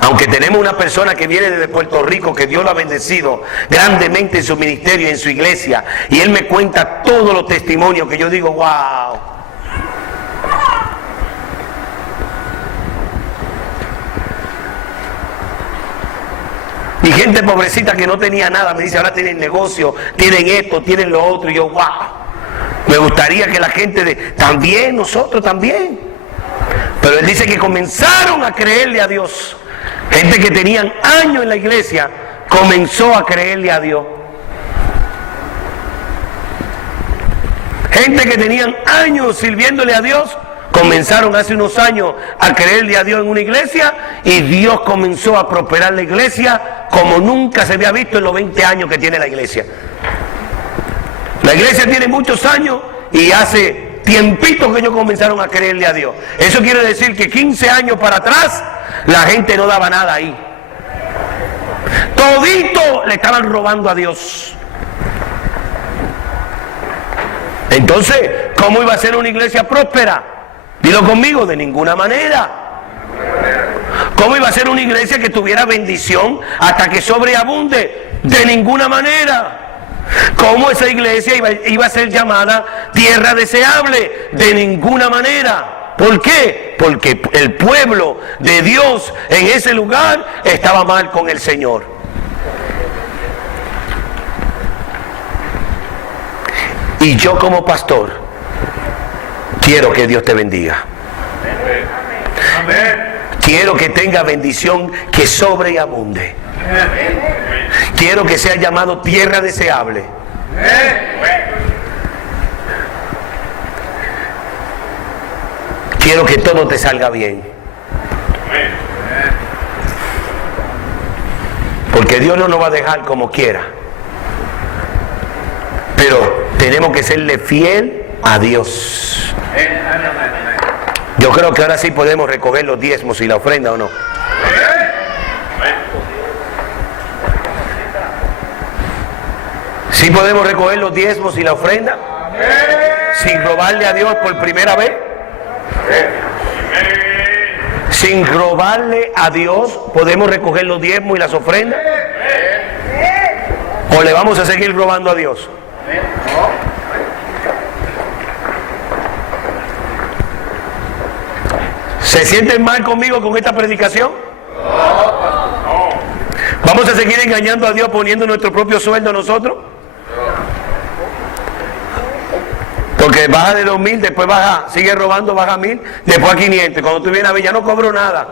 Aunque tenemos una persona que viene desde Puerto Rico, que Dios lo ha bendecido grandemente en su ministerio y en su iglesia, y él me cuenta todos los testimonios que yo digo, wow. Y gente pobrecita que no tenía nada, me dice, ahora tienen negocio, tienen esto, tienen lo otro, y yo, wow. Me gustaría que la gente también, nosotros también. Pero él dice que comenzaron a creerle a Dios. Gente que tenían años en la iglesia comenzó a creerle a Dios. Gente que tenían años sirviéndole a Dios comenzaron hace unos años a creerle a Dios en una iglesia, y Dios comenzó a prosperar la iglesia como nunca se había visto en los 20 años que tiene la iglesia. La iglesia tiene muchos años y hace tiempito que ellos comenzaron a creerle a Dios. Eso quiere decir que 15 años para atrás la gente no daba nada ahí. Todito le estaban robando a Dios. Entonces, ¿cómo iba a ser una iglesia próspera? Dilo conmigo, de ninguna manera. ¿Cómo iba a ser una iglesia que tuviera bendición hasta que sobreabunde? De ninguna manera. ¿Cómo esa iglesia iba a ser llamada tierra deseable? De ninguna manera. ¿Por qué? Porque el pueblo de Dios en ese lugar estaba mal con el Señor. Y yo como pastor quiero que Dios te bendiga. Quiero que tenga bendición que sobre y abunde. Quiero que sea llamado tierra deseable. Quiero que todo te salga bien. Porque Dios no nos va a dejar como quiera. Pero tenemos que serle fiel a Dios. Yo creo que ahora sí podemos recoger los diezmos y la ofrenda, ¿o no? ¿Sí podemos recoger los diezmos y la ofrenda? Sin robarle a Dios por primera vez. Sin robarle a Dios podemos recoger los diezmos y las ofrendas. ¿O le vamos a seguir robando a Dios? ¿Se sienten mal conmigo con esta predicación? ¿Vamos a seguir engañando a Dios poniendo nuestro propio sueldo nosotros? Porque baja de 2,000, después baja, sigue robando, baja a 1,000, después a 500. Cuando tú vienes a ver, ya no cobro nada.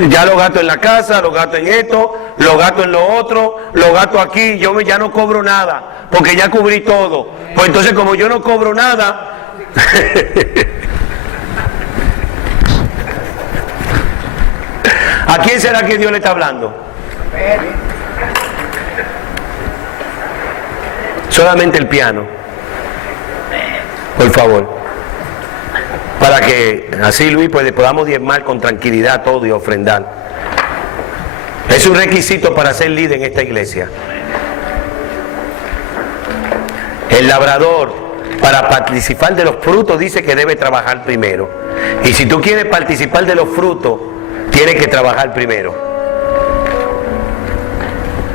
Ya lo gasto en la casa, lo gasto en esto, lo gasto en lo otro, lo gasto aquí, yo ya no cobro nada, porque ya cubrí todo. Pues entonces, como yo no cobro nada, ¿a quién será que Dios le está hablando? Solamente el piano. Por favor, para que así, Luis, pues podamos diezmar con tranquilidad todo y ofrendar. Es un requisito para ser líder en esta iglesia. El labrador, para participar de los frutos, dice que debe trabajar primero. Y si tú quieres participar de los frutos, tienes que trabajar primero.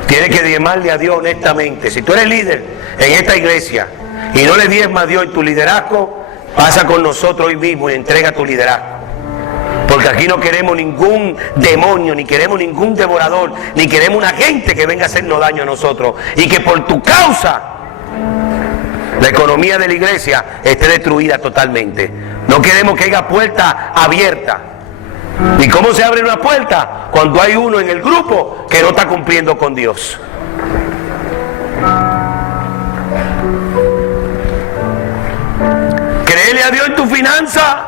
Tienes que diezmarle a Dios honestamente. Si tú eres líder en esta iglesia y no le diezmas a Dios en tu liderazgo, pasa con nosotros hoy mismo y entrega tu liderazgo. Porque aquí no queremos ningún demonio, ni queremos ningún devorador, ni queremos una gente que venga a hacernos daño a nosotros. Y que por tu causa la economía de la iglesia esté destruida totalmente. No queremos que haya puerta abierta. ¿Y cómo se abre una puerta? Cuando hay uno en el grupo que no está cumpliendo con Dios. Créele a Dios en tu finanza.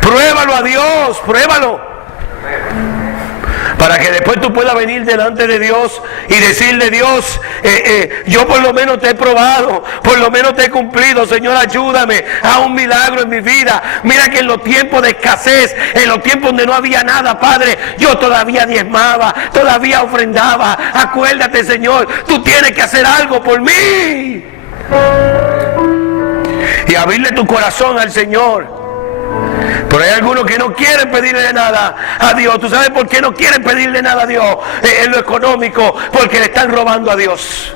Pruébalo a Dios, pruébalo. Para que después tú puedas venir delante de Dios y decirle: Dios, yo por lo menos te he probado, por lo menos te he cumplido. Señor, ayúdame a un milagro en mi vida. Mira que en los tiempos de escasez, en los tiempos donde no había nada, Padre, yo todavía diezmaba, todavía ofrendaba. Acuérdate, Señor, tú tienes que hacer algo por mí. Y abrirle tu corazón al Señor. Pero hay algunos que no quieren pedirle nada a Dios. ¿Tú sabes por qué no quieren pedirle nada a Dios? En lo económico, porque le están robando a Dios.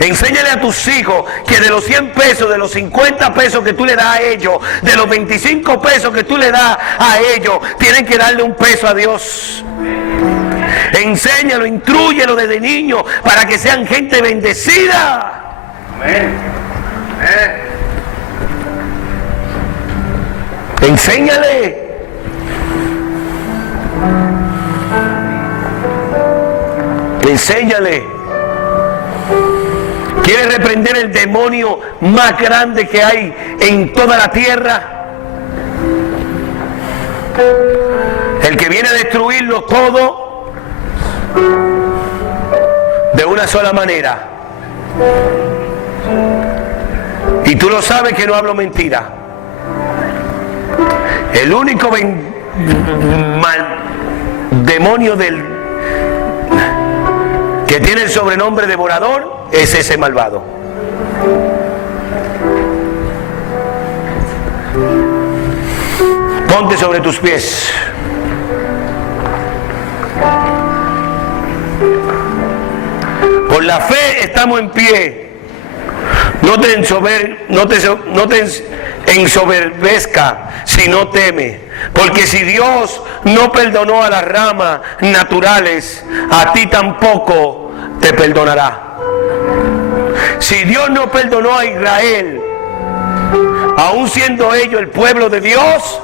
Enséñale a tus hijos que de los 100 pesos, de los 50 pesos que tú le das a ellos, de los 25 pesos que tú le das a ellos, tienen que darle un peso a Dios. Enséñalo, instrúyelo desde niño para que sean gente bendecida. Amén. Enséñale. Enséñale. ¿Quieres reprender el demonio más grande que hay en toda la tierra? El que viene a destruirlo todo de una sola manera. Y tú lo sabes que no hablo mentira. El único demonio que tiene el sobrenombre devorador es ese malvado. Ponte sobre tus pies. Por la fe estamos en pie. No te ensoberbezca si no teme, porque si Dios no perdonó a las ramas naturales, a ti tampoco te perdonará. Si Dios no perdonó a Israel, aun siendo ellos el pueblo de Dios,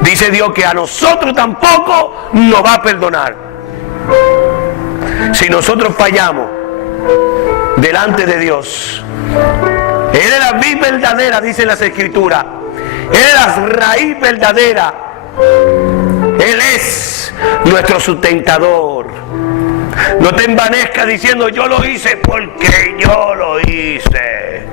dice Dios que a nosotros tampoco nos va a perdonar. Si nosotros fallamos delante de Dios, Él es la vid verdadera, dice las Escrituras. Él es la raíz verdadera. Él es nuestro sustentador. No te envanezcas diciendo: yo lo hice porque yo lo hice.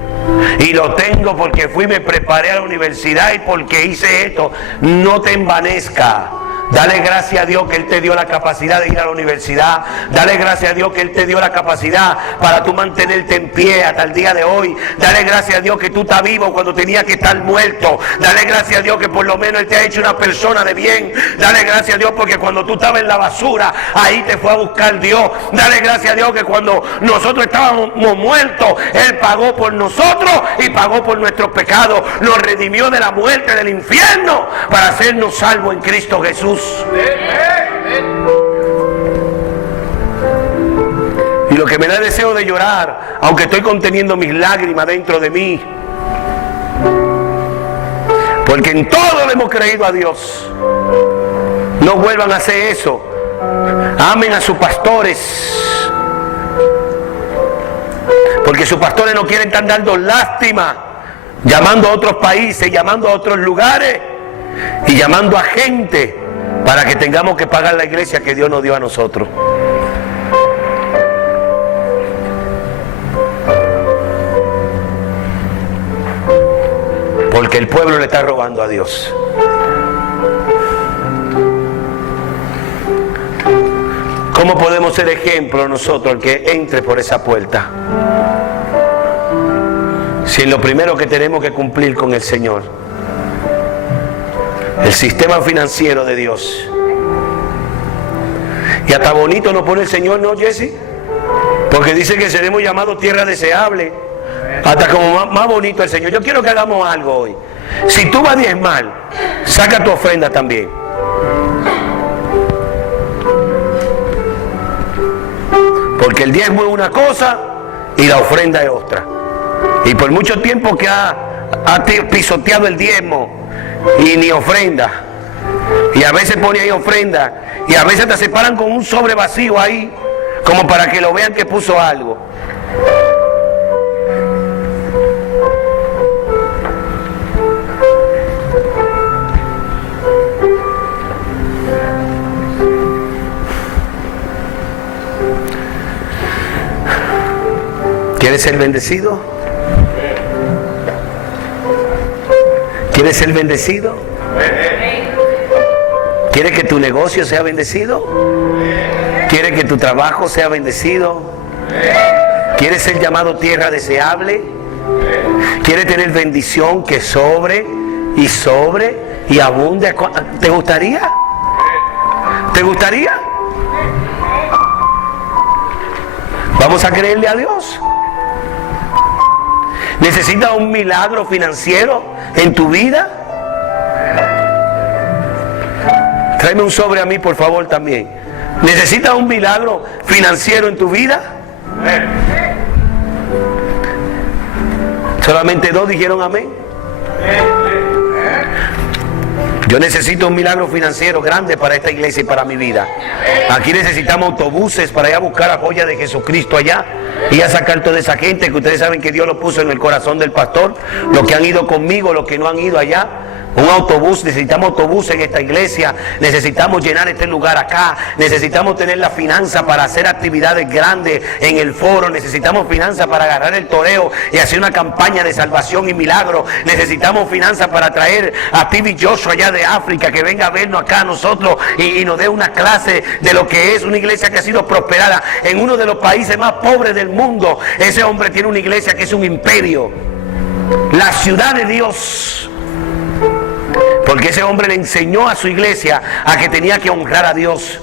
Y lo tengo porque fui, me preparé a la universidad y porque hice esto. No te envanezcas. Dale gracias a Dios que Él te dio la capacidad de ir a la universidad. Dale gracias a Dios que Él te dio la capacidad para tú mantenerte en pie hasta el día de hoy. Dale gracias a Dios que tú estás vivo cuando tenías que estar muerto. Dale gracias a Dios que por lo menos Él te ha hecho una persona de bien. Dale gracias a Dios porque cuando tú estabas en la basura, ahí te fue a buscar Dios. Dale gracias a Dios que cuando nosotros estábamos muertos, Él pagó por nosotros y pagó por nuestros pecados. Nos redimió de la muerte, del infierno, para hacernos salvos en Cristo Jesús. Y lo que me da deseo de llorar, aunque estoy conteniendo mis lágrimas dentro de mí, porque en todo le hemos creído a Dios. No vuelvan a hacer eso. Amen a sus pastores, porque sus pastores no quieren estar dando lástima, llamando a otros países, llamando a otros lugares y llamando a gente para que tengamos que pagar la iglesia que Dios nos dio a nosotros. Porque el pueblo le está robando a Dios. ¿Cómo podemos ser ejemplo nosotros el que entre por esa puerta? Si es lo primero que tenemos que cumplir con el Señor, el sistema financiero de Dios. Y hasta bonito nos pone el Señor, ¿no, Jesse? Porque dice que seremos llamados tierra deseable. Hasta como más bonito el Señor. Yo quiero que hagamos algo hoy. Si tú vas a diezmar, saca tu ofrenda también. Porque el diezmo es una cosa y la ofrenda es otra. Y por mucho tiempo que ha pisoteado el diezmo y ni ofrenda, y a veces pone ahí ofrenda, y a veces te separan con un sobre vacío ahí, como para que lo vean que puso algo. ¿Quieres ser bendecido? ¿Quieres ser bendecido? ¿Quieres que tu negocio sea bendecido? ¿Quieres que tu trabajo sea bendecido? ¿Quieres ser llamado tierra deseable? ¿Quieres tener bendición que sobre y abunde? ¿Te gustaría? ¿Te gustaría? Vamos a creerle a Dios. ¿Necesitas un milagro financiero en tu vida? Tráeme un sobre a mí, por favor, también. ¿Necesitas un milagro financiero en tu vida? Solamente 2 dijeron amén. Yo necesito un milagro financiero grande para esta iglesia y para mi vida. Aquí necesitamos autobuses para ir a buscar a joya de Jesucristo allá y a sacar toda esa gente que ustedes saben que Dios lo puso en el corazón del pastor, los que han ido conmigo, los que no han ido allá. Un autobús, necesitamos autobuses en esta iglesia, necesitamos llenar este lugar acá, necesitamos tener la finanza para hacer actividades grandes en el foro, necesitamos finanza para agarrar el toreo y hacer una campaña de salvación y milagro, necesitamos finanza para traer a T.B. Joshua allá de África, que venga a vernos acá a nosotros y nos dé una clase de lo que es una iglesia que ha sido prosperada en uno de los países más pobres del mundo. Ese hombre tiene una iglesia que es un imperio, la ciudad de Dios. Porque ese hombre le enseñó a su iglesia a que tenía que honrar a Dios.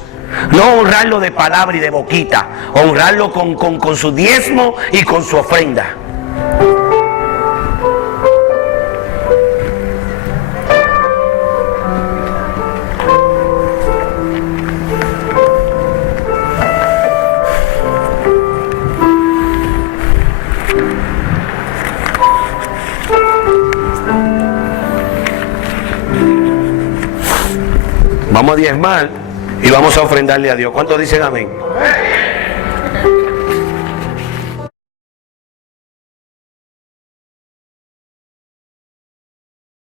No honrarlo de palabra y de boquita, honrarlo con su diezmo y con su ofrenda. Vamos a diezmar y vamos a ofrendarle a Dios. ¿Cuántos dicen amén?